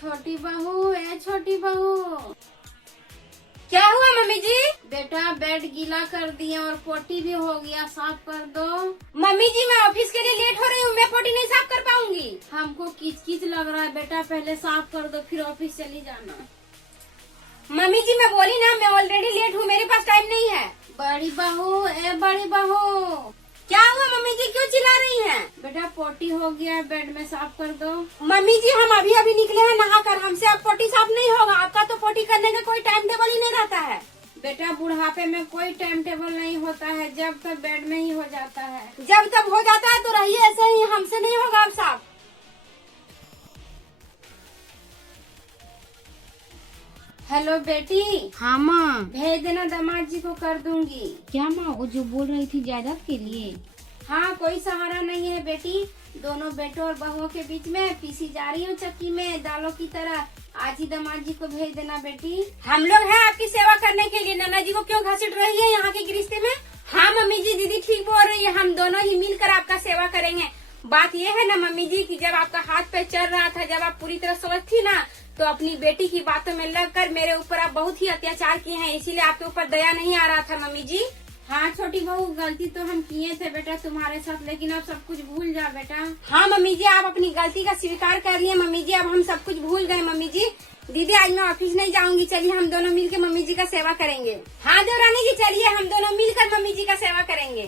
छोटी बहू, ए छोटी बहू, क्या हुआ मम्मी जी? बेटा बेड गीला कर दिया और पोटी भी हो गया, साफ कर दो। मम्मी जी मैं ऑफिस के लिए लेट हो रही हूँ, मैं पोटी नहीं साफ कर पाऊंगी। हमको किच किच लग रहा है बेटा, पहले साफ कर दो फिर ऑफिस चली जाना। मम्मी जी मैं बोली ना, मैं ऑलरेडी लेट हूँ, मेरे पास टाइम नहीं है। बड़ी बहू, ए बड़ी बहू, क्या हुआ मम्मी जी, क्यों चिल्ला रही हैं? बेटा पोटी हो गया, बेड में साफ कर दो। मम्मी जी हम अभी अभी निकले हैं नहा कर, हमसे अब पोटी साफ नहीं होगा। आपका तो पोटी करने का कोई टाइम टेबल ही नहीं रहता है। बेटा बुढ़ापे में कोई टाइम टेबल नहीं होता है, जब तक बेड में ही हो जाता है। जब तक हो जाता है तो रहिए ऐसे ही, हमसे नहीं होगा अब साफ। हेलो बेटी। हाँ माँ। भेज देना, दामाद जी को कर दूंगी। क्या माँ, वो जो बोल रही थी जायदाद के लिए? हाँ कोई सहारा नहीं है बेटी, दोनों बेटों और बहुओं के बीच में पीसी जा रही हूँ चक्की में दालों की तरह। आज ही दामाद जी को भेज देना बेटी। हम लोग हैं आपकी सेवा करने के लिए, नाना जी को क्यों घसीट रही है यहाँ के गृहस्थी में? हाँ मम्मी जी, दीदी ठीक बोल रही है, हम दोनों ही मिलकर आपका सेवा करेंगे। बात ये है ना मम्मी जी कि जब आपका हाथ पे चल रहा था, जब आप पूरी तरह स्वस्थ थी ना, तो अपनी बेटी की बातों में लगकर मेरे ऊपर आप बहुत ही अत्याचार किए हैं, इसीलिए आपके ऊपर दया नहीं आ रहा था मम्मी जी। हाँ छोटी बहू, गलती तो हम किए थे बेटा तुम्हारे साथ, लेकिन अब सब कुछ भूल जा बेटा। हाँ मम्मी जी, आप अपनी गलती का स्वीकार कर लिए मम्मी जी, अब हम सब कुछ भूल गए मम्मी जी। दीदी आज मैं ऑफिस नहीं जाऊंगी, चलिए हम दोनों मिलकर मम्मी जी का सेवा करेंगे। हाँ देवरानी जी चलिए, हम दोनों मिलकर मम्मी जी का सेवा करेंगे।